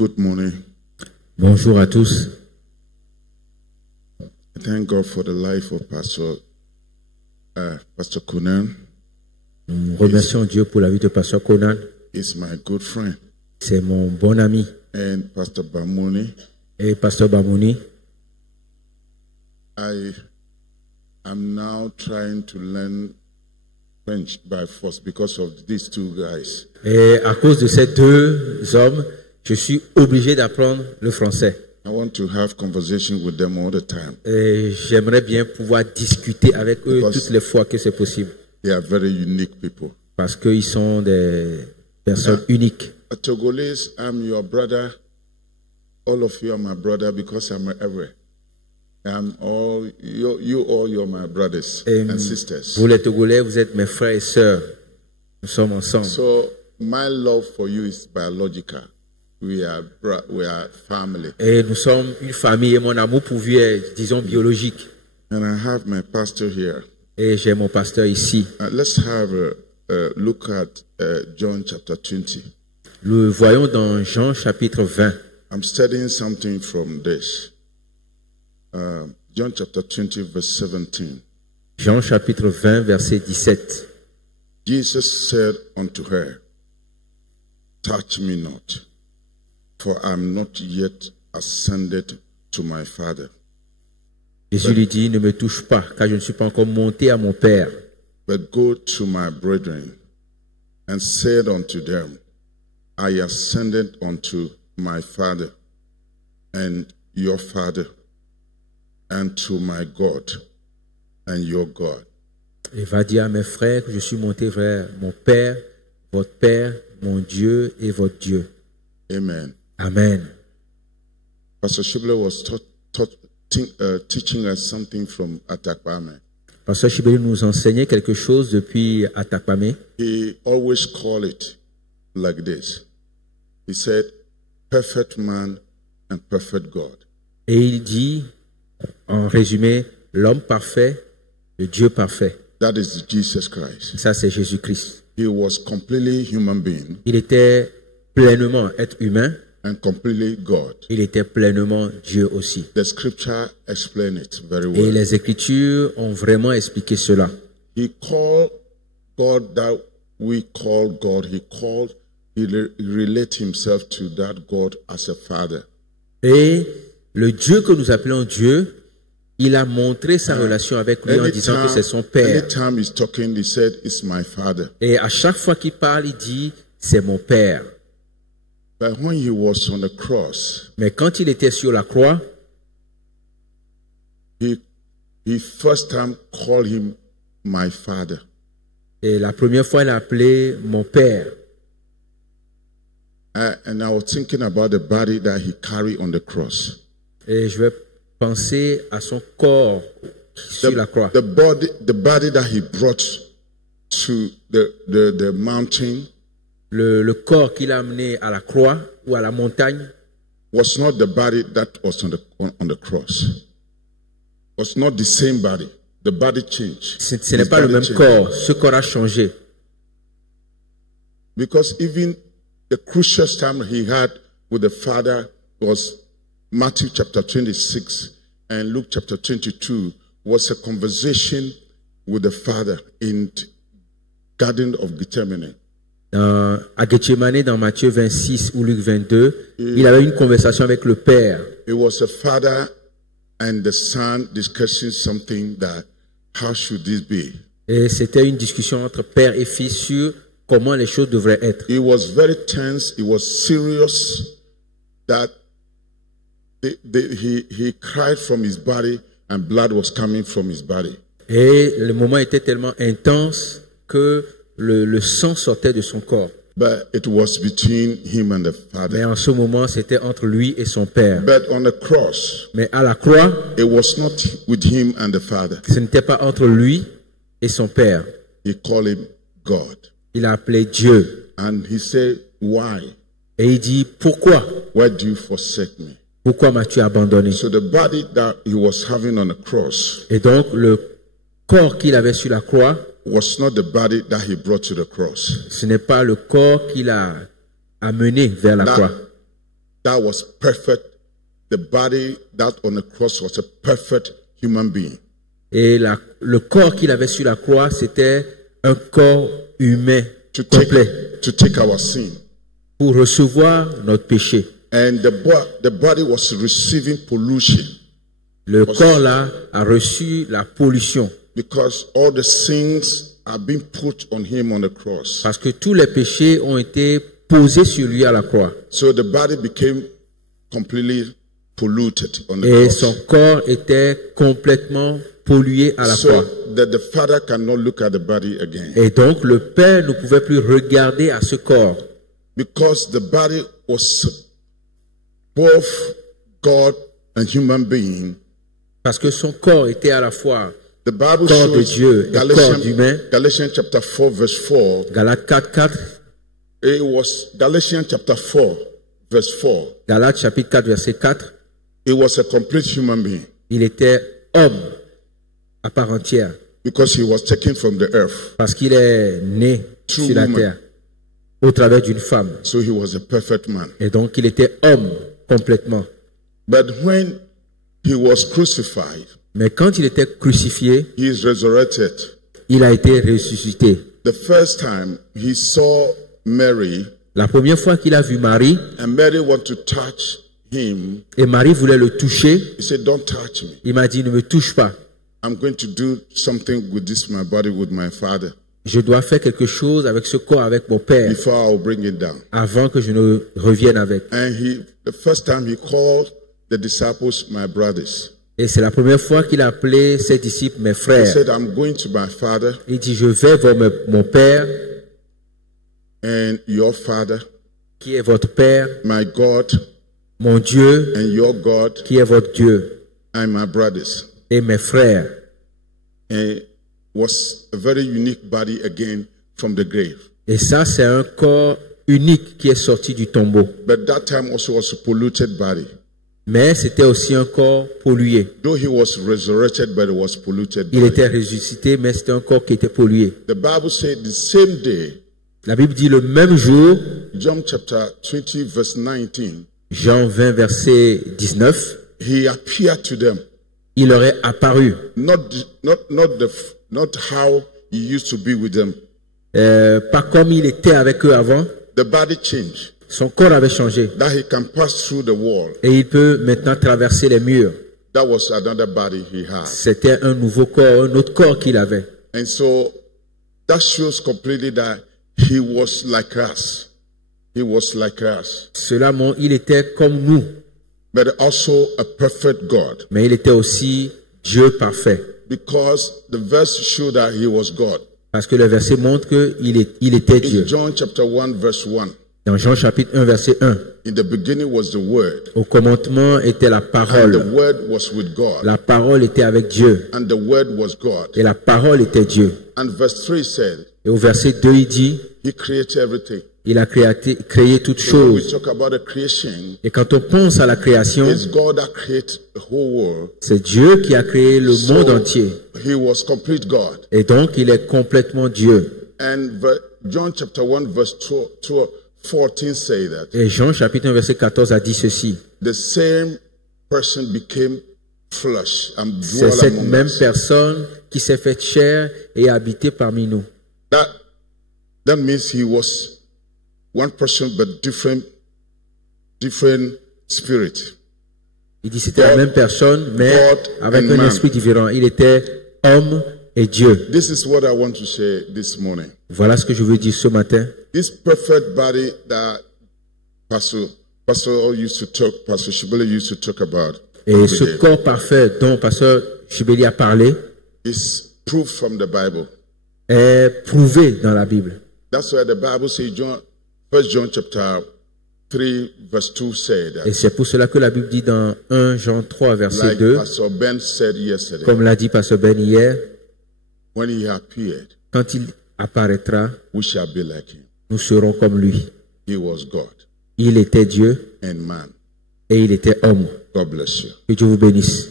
Good morning. Bonjour à tous. I thank God for the life of Pastor Conan. Nous remercions Dieu pour la vie de Pasteur Conan. He's my good friend. C'est mon bon ami. And Pastor Bamuni. Et Pasteur Bamouni. I am now trying to learn French by force because of these two guys. Et à cause de ces deux hommes, je suis obligé d'apprendre le français. I want to have conversation with them all the time. Et j'aimerais bien pouvoir discuter avec eux toutes les fois que c'est possible. They are very unique people. Parce qu'ils sont des personnes uniques. A Togolese, I'm your brother. All of you are my brother because I'm everywhere. I'm all you're my brothers and sisters. Vous les Togolais, vous êtes mes frères et sœurs. Nous sommes ensemble. So my love for you is biological. We are family. Et nous sommes une famille et mon amour pour vous est, disons, biologique. And I have my pastor here. Et j'ai mon pasteur ici. Let's have a look at John chapter 20. Nous voyons dans Jean chapitre 20. I'm studying something from this. John chapter 20 verse 17. Jean chapitre 20 verset 17. Jesus said unto her, touch me not, for I am not yet ascended to my Father. Jésus lui dit, ne me touche pas, car je ne suis pas encore monté à mon Père. But go to my brethren, and said unto them, I ascended unto my Father, and your Father, and to my God, and your God. Et va dire à mes frères que je suis monté vers mon Père, votre Père, mon Dieu et votre Dieu. Amen. Amen. Pastor Shibler was teaching us something from Atakpame. Pasteur Shibeli nous enseignait quelque chose depuis Atakpame. He always called it like this. He said, perfect man and perfect God. Et il dit, en résumé, l'homme parfait, le Dieu parfait. That is Jesus Christ. Ça, c'est Jésus-Christ. He was completely human being. Il était pleinement être humain. And completely God. Il était pleinement Dieu aussi. The scripture explain it very well. Et les Écritures ont vraiment expliqué cela. He called God that we call God. He relate himself to that God as a father. Et le Dieu que nous appelons Dieu, il a montré sa relation avec lui en disant que c'est son Père. Anytime he's talking, he said, "It's my father." Et à chaque fois qu'il parle, il dit, c'est mon Père. But when he was on the cross, mais quand il était sur la croix, he first time called him my father. Et la première fois, il a appelé mon Père. And I was thinking about the body that he carried on the cross. Et je vais penser à son corps sur la croix. The body that he brought to the mountain. Le corps qu'il a amené à la croix ou à la montagne was not the body that was on the cross. Was not the same body. The body changed. Ce n'est pas le même corps. Ce corps a changé. Because even the crucial time he had with the Father was Matthew chapter 26 and Luke chapter 22 was a conversation with the Father in Garden of Gethsemane. À Gethsemane, dans Matthieu 26 ou Luc 22, il avait une conversation avec le Père. It was a father and the son discussing something that how should this be? Et c'était une discussion entre père et fils sur comment les choses devraient être. He was very tense. He was serious. That he cried from his body and blood was coming from his body. Et le moment était tellement intense que le sang sortait de son corps. But it was between him and the Father. Mais en ce moment, c'était entre lui et son Père. But on the cross, mais à la croix, it was not with him and the Father. Ce n'était pas entre lui et son Père. He called him God. Il a appelé Dieu. And he said, why? Et il dit, pourquoi? Why do you forsake me? Pourquoi m'as-tu abandonné? So the body that he was having on the cross, et donc le corps qu'il avait sur la croix, was not the body that he brought to the cross. Ce n'est pas le corps qu'il a amené vers la croix. that was perfect. The body that on the cross was a perfect human being. Et le corps qu'il avait sur la croix, c'était un corps humain complet To take our sin. pour recevoir notre péché. And the body was receiving pollution. Le corps-là a reçu la pollution Because all the sins are being put on him on the cross. parce que tous les péchés ont été posés sur lui à la croix. So the body became completely polluted on the Et cross. son corps était complètement pollué à la croix. So that the Father cannot look at the body again. Et donc le Père ne pouvait plus regarder à ce corps Because the body was both God and human being. parce que son corps était à la fois The Bible corps de shows Dieu et corps d'humain. Galatians chapter 4 verse 4. Galates 4, It was Galatians chapter 4 verse 4. Galates chapitre 4, verset 4. It was a complete human being Il était homme à part entière because he was taken from the earth. parce qu'il est né True sur la woman. terre au travers d'une femme. So he was a perfect man. Et donc il était homme complètement. But when he was crucified, Mais quand il était crucifié, he is resurrected. il a été ressuscité. The first time he saw Mary, La première fois qu'il a vu Marie, and Mary wanted to touch him, et Marie voulait le toucher, he said, "Don't touch me. il m'a dit, ne me touche pas. I'm going to do something with this my body with my father Je dois faire quelque chose avec ce corps, avec mon Père, before I'll bring it down." avant que je ne revienne avec. And the first time he called the disciples my brothers. Et c'est la première fois qu'il a appelé ses disciples mes He frères. said, "I'm going to my father Il dit, je vais vers mon Père, and your father, qui est votre Père, my God mon Dieu, and your God, qui est votre Dieu, and my brothers." et mes frères. And it was a very unique body again from the grave. Et ça, c'est un corps unique qui est sorti du tombeau. But that time also was a polluted body. Mais c'était aussi un corps pollué. Though he was resurrected, but it was polluted Il body. était ressuscité, mais c'était un corps qui était pollué. The Bible said the same day, La Bible dit le même jour, John chapter 20 verse 19, Jean 20, verset 19, he appeared to them. il leur est apparu. Not how he used to be with them. Pas comme il était avec eux avant. The body changed. Son corps avait changé. That he can pass through the wall. Et il peut maintenant traverser les murs. That was another body he had. C'était un nouveau corps, un autre corps qu'il avait. And so that shows completely that he was like us. He was like us. Cela montre, il était comme nous. But also a perfect God. Mais il était aussi Dieu parfait. Because the verse showed that he was God. Parce que le verset montre qu'il était Dieu. In John chapter 1 verse 1. Dans Jean chapitre 1, verset 1. In the beginning was the Word. Au commencement était la And the parole. Word was with God. La parole était avec Dieu. And the Word was God. Et la parole était Dieu. And verse 3 said, Et au verset 2, il dit, he created everything. il a créé toutes So when we choses. talk about the creation, Et quand on pense à la création, it's God that created the whole world. c'est Dieu qui a créé le So monde entier. he was complete God. Et donc, il est complètement Dieu. And John chapter 1 verse 14 say that Et Jean chapitre 1, verset 14 a dit ceci. the same person became flesh and C'est dwelt cette among même us. personne qui s'est faite chair et a habité parmi nous. That means he was one person but different spirit. Il dit c'était la même personne, mais God avec and un man. esprit différent. Il était homme et Dieu. This is what I want to say this morning. Voilà ce que je veux dire ce matin. This perfect body that Pastor Shibele used to talk about Et every ce day corps parfait dont pasteur Chibeli a parlé is proof from the Bible. est prouvé dans la Bible. That's why the Bible says, 1 John chapter 3 verse 2 said that, Et c'est pour cela que la Bible dit dans 1 Jean 3, verset like 2, Pastor Ben said yesterday, comme l'a dit pasteur Ben hier, when he appeared, quand il apparaîtra, we shall be like him. nous serons comme lui. He was God Il était Dieu and man. et il était homme. God bless you. Que Dieu vous bénisse.